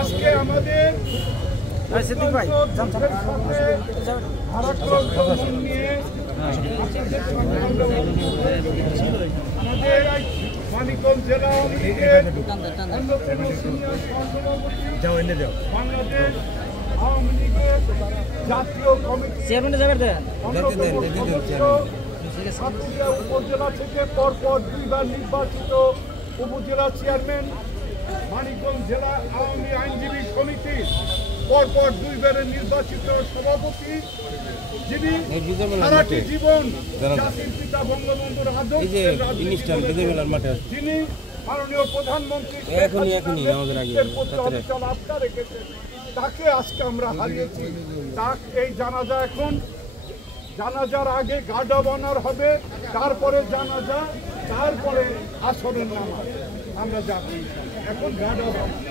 আজকে আমাদের মানিকগঞ্জ জেলা আওয়ামী লীগের বাংলাদেশ আওয়ামী লীগের জাতীয় কমিটি উপজেলা থেকে পরপর 2 বার নির্বাচিত উপজেলা চেয়ারম্যান, মানিকগঞ্জ জেলা আওয়ামী আইনজীবী সমিতি পরপর 2 বারের নির্বাচিত সভাপতি, যিনি সারাটি জীবন জাতির পিতা বঙ্গবন্ধুর আদর্শের যিনি মাননীয় প্রধানমন্ত্রী আস্থা রেখেছেন, তাকে আজকে আমরা হারিয়েছি। এই জানাজা এখন জানাজার আগে গার্ড অব অনার হবে, তারপরে জানাজা, তারপরে আসরের নামাজ। আমরা যাচ্ছি এখন গার্ড অব অনার।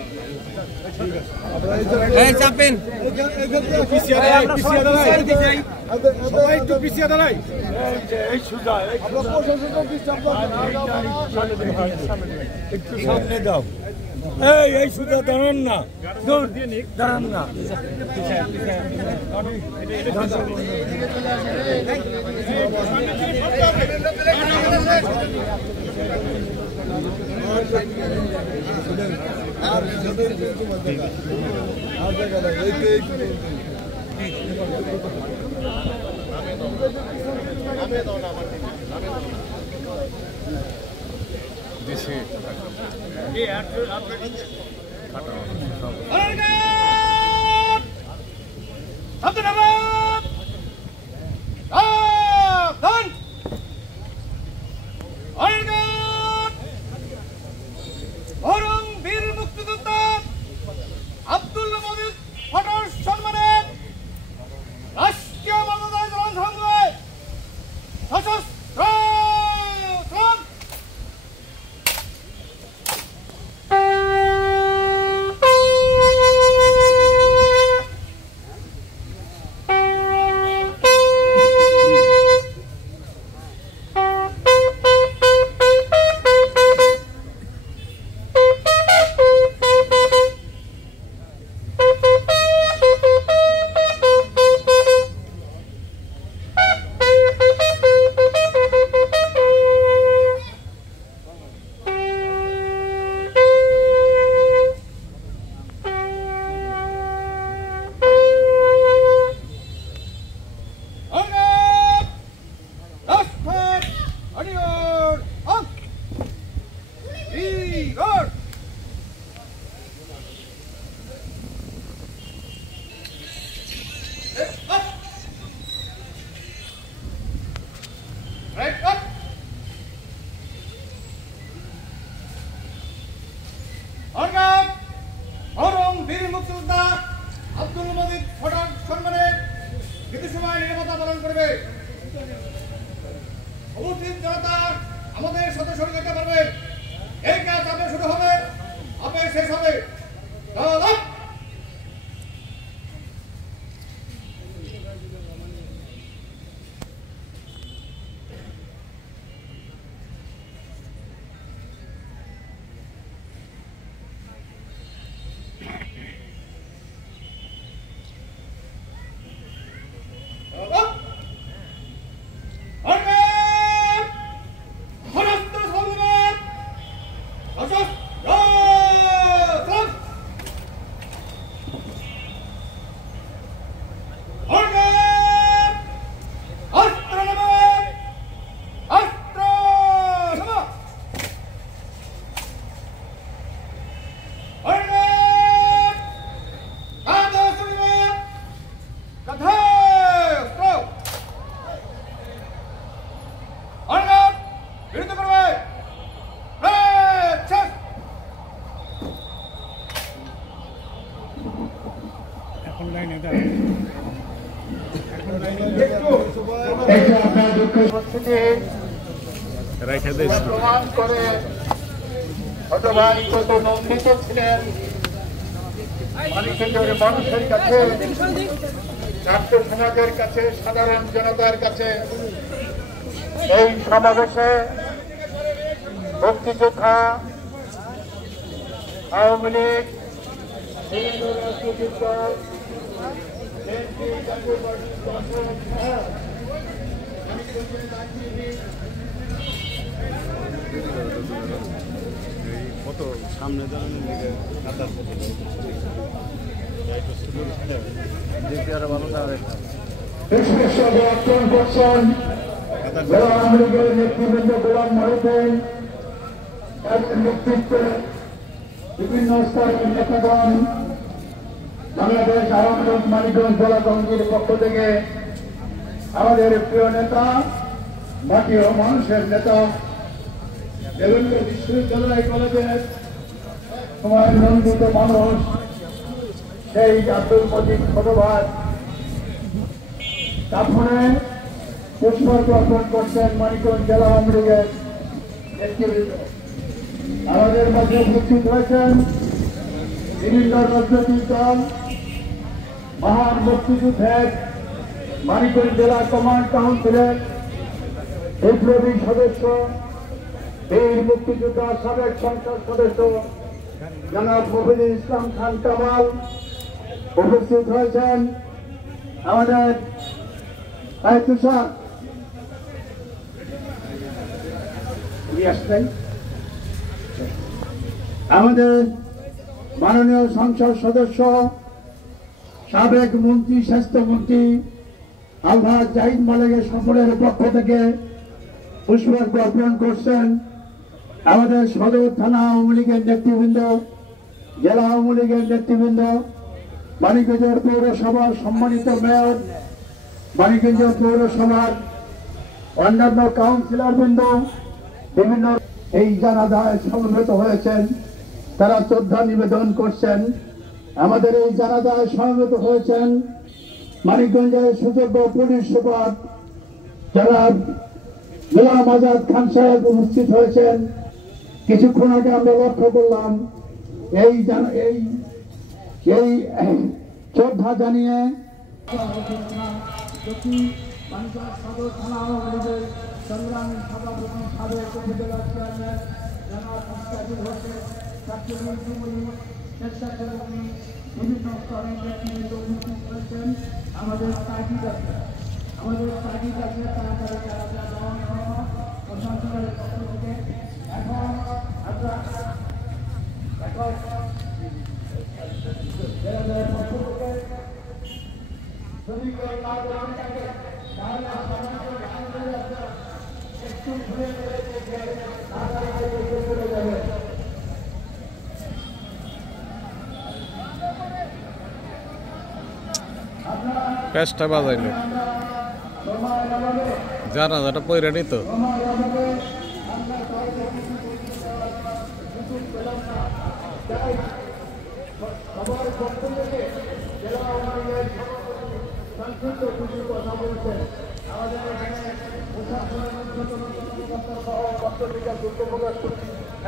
এই সুদা দাঁড়ান না, দাঁড়ান না। আমাদের সাথে সরে যেতে পারবেন। এই কাজ আগে শুরু হবে, আগে শেষ হবে। প্রমাণ করে নন্দিত ছিলেন মানুষের কাছে, ছাত্র সমাজের কাছে, সাধারণ জনতার কাছে। এই সমাবেশে মুক্তিযোদ্ধা আওয়ামী লীগ বিভিন্ন রাজনৈতিক দল বিএনপি জাতীয় পার্টি কত সামনে দাঁড়ানোর দিকে কাতার কত দেখতে আরো ভালো লাগে আক্রমণ করছেন আওয়ামী লীগের নেতৃবৃন্দ গোলাম মহিউদ্দিন নেতৃত্বে বিভিন্ন স্তরের নেতাগণ বাংলাদেশ আওয়ামী লীগ মানিকগঞ্জ জেলা কমিটির পক্ষ থেকে আমাদের প্রিয় নেতা মাটি ও মানুষের নেতা বিভিন্ন বিশ্ববিদ্যালয় কলেজের সময় নন্দিত মানুষ সেই আব্দুল মজিদ ছোট ভাই তারপরে পুষ্পার্ঘ্য অর্পণ করছেন মানিকগঞ্জ জেলা আওয়ামী লীগের নেতৃবৃন্দ। আমাদের মধ্যে উপস্থিত হয়েছেন বিভিন্ন রাজনৈতিক দল, মহান মুক্তিযুদ্ধের মানিকগঞ্জ জেলা কমান্ড কাউন্সিলের বিপ্লবী সদস্য, বীর মুক্তিযোদ্ধা সাবেক সংসদ সদস্য জনাব মফিজুল ইসলাম খান কামাল উপস্থিত হয়েছেন। আমাদের আমাদের মাননীয় সংসদ সদস্য সাবেক মন্ত্রী স্বাস্থ্যমন্ত্রী আলহাজ জাহিদ মালিকের সকলের পক্ষ থেকে পুষ্পার্ঘ্য অর্পণ করছেন। আমাদের সদর থানা আওয়ামী লীগের নেতৃবৃন্দ, জেলা আওয়ামী লীগের নেতৃবৃন্দ, মানিকগঞ্জ পৌরসভার সম্মানিত মেয়র, মানিকগঞ্জ পৌরসভার অন্যান্য কাউন্সিলরবৃন্দ বিভিন্ন এই জানাজায় সমবেত হয়েছেন, তারা শ্রদ্ধা নিবেদন করছেন। আমাদের এই জানাজায় সমবেত হয়েছেন মানিকগঞ্জের সুযোগ্য পুলিশ সুপার জনাব গোলাম আজাদ খান সাহেব উপস্থিত হয়েছেন। কিছুক্ষণ আগে আমরা লক্ষ্য করলাম এই শ্রদ্ধা জানিয়ে সদর থানা আওয়ামী লীগের সংগ্রামী সভাপতি সাবেক উপজেলা চেয়ারম্যান জনাব মুস্তাফিজুর হোসেন, ছাত্রলীগ স্বেচ্ছাসেবী বিভিন্ন স্তরের নেতৃবৃন্দ উপস্থিত হয়েছেন। আমাদের তাগিদ আছে তাড়াতাড়ি জানাজা দেওয়ার জন্য প্রশাসনের পক্ষ থেকে এখন আমরা পেঁচটা বাজাইলো জানাজাটা পয়রা নিত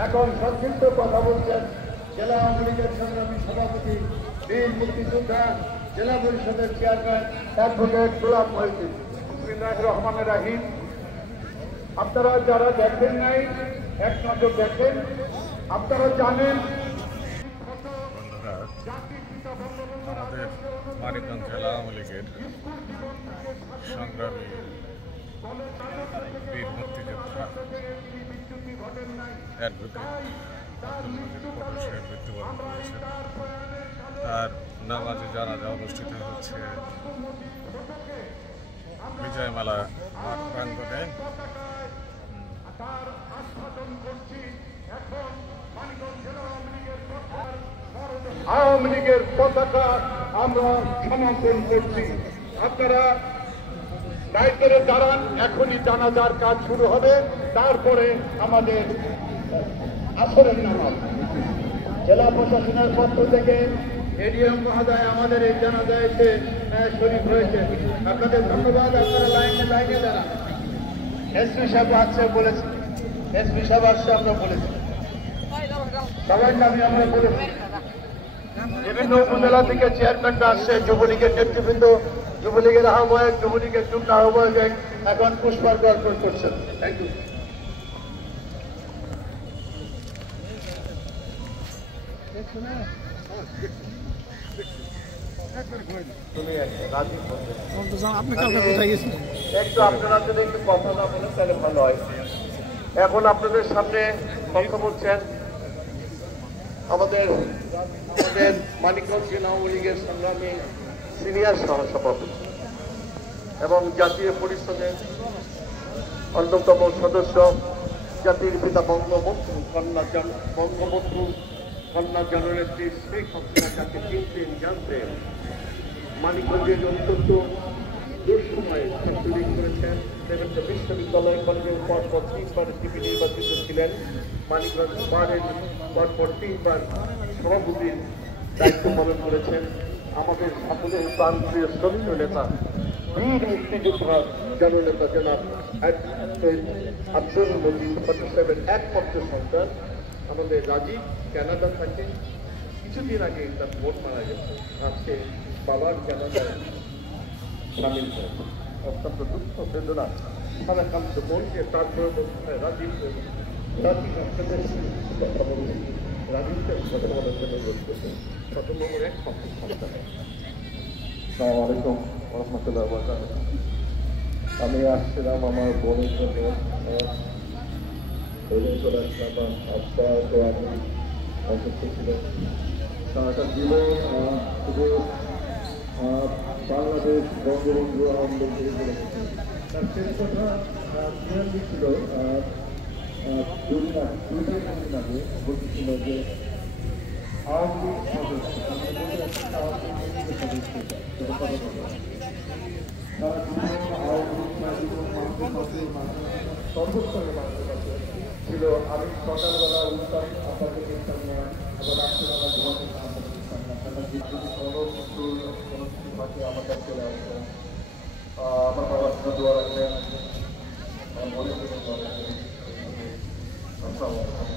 এখন সংক্ষিপ্ত কথা বলছেন জেলা আওয়ামী লীগের সংগ্রামী সভাপতি, বীর মুক্তিযোদ্ধা, জেলা পরিষদের চেয়ারম্যান অ্যাডভোকেট গোলাম মহিউদ্দিন। বিসমিল্লাহির রহমানির রহিম। আপনারা যারা দেখেন নাই এক নজর দেখেন, আপনারা জানেন আমাদের মানিকগঞ্জ জেলা আওয়ামী লীগের সংগ্রামী বীর মুক্তিযোদ্ধা অ্যাডভোকেট আব্দুল মজিদ পটল সাহেব মৃত্যুবরণ করেছেন। তার নামাজে জানাজা অনুষ্ঠিত হচ্ছে বিজয়মালা মাঠ প্রাঙ্গণে। আওয়ামী লীগের পতাকা আমরা সমর্থন করছি। আপনারা দায়িত্বে দাঁড়ান, এখনই জানাজার কাজ শুরু হবে, তারপরে আমাদের আসরের নামাজ। জেলা প্রশাসনের পক্ষ থেকে এডিএম মহোদয় আমাদের এই জানাজায় এসে শরীক হয়েছে, আপনাদের ধন্যবাদ। আপনারা লাইনে দাঁড়ান। এসপি সাহেব আসছে বলেছি, এসপি সাহেব আসছে আমরা বলেছি, সবার নামে আমরা বলেছি। বিভিন্ন উপজেলা থেকে চেয়ারম্যানরা আসছে, যুবলীগের নেতৃবৃন্দ, যুবলীগের আহ্বায়ক, যুবলীগের যুগ্ম আহ্বায়ক এখন পুষ্পার্ঘ্য অর্পণ করছেন। Thank you. আপনি কালকে কোথায় গেছিলেন? একটু আপনারা যদি একটু কথা না বলেন তাহলে ভালো হয়। এখন আপনাদের সামনে কথা বলছেন আমাদের মানিকগঞ্জ জেলা আওয়ামী লীগের সংগ্রামী সিনিয়র সহসভাপতি এবং জাতীয় পরিষদের অন্যতম সদস্য, জাতির পিতা বঙ্গবন্ধু কন্যা জননেত্রী শেখ হাসিনা যাকে চিনতেন জানতেন, মানিকগঞ্জের অত্যন্ত দুঃসময়ে ছাত্রলীগ করেছেন। দেবেন্দ্র বিশ্ববিদ্যালয় কলেজের পরপর 3বার এমপি নির্বাচিত ছিলেন। মানিকগঞ্জ বারের পরপর 3বার সভাপতির দায়িত্ব পালন করেছেন। আমাদের সকলের প্রান্তীয় শ্রমিক নেতা, বীর মুক্তিযোদ্ধা জননেতা জনাব আব্দুল মজিদ 47 একমাত্র সন্তান। আমাদের রাজীব কানাডা থাকে, কিছুদিন আগে তার ভোট মারা গেছে, আজকে বাবার জানাজায় সামিল হয়েছে। অত্যন্ত দুঃখ বেদনা সারাকান্ত মনকে তারপরে রাজীব আপনাদের কথা বলছি। রাজীবকে কথা বলার জন্য অনুরোধ করছেন। ১৭ নম্বর এক সন্তান। আসসালামু আলাইকুম রহমতুল্লাহ বারাকাতুহু। আমি আসছিলাম আমার বোনের জন্য অসুস্থ ছিল। সারাটা জীবন শুধু বাংলাদেশ বঙ্গবন্ধু আন্দোলন করে চলেছে। তার শেষ কথা ছিল 2 মাস আগে বলছিল যে আওয়ামী লীগ সদস্য সর্বস্তরে মানুষের কাছে ছিল। আমি সকালবেলা উঠতাম, আপনাকে দেখতাম না, আবার রাত্রিবেলা ঘুমাতে আপনাকে দেখতাম না। আপনার যদি কোনো কিছু থাকে আমার কাছে চলে আসতো। আমার বাবার জন্য দোয়া রাখবেন, আমার বোনের জন্য দোয়া রাখবেন। আসসালামু আলাইকুম।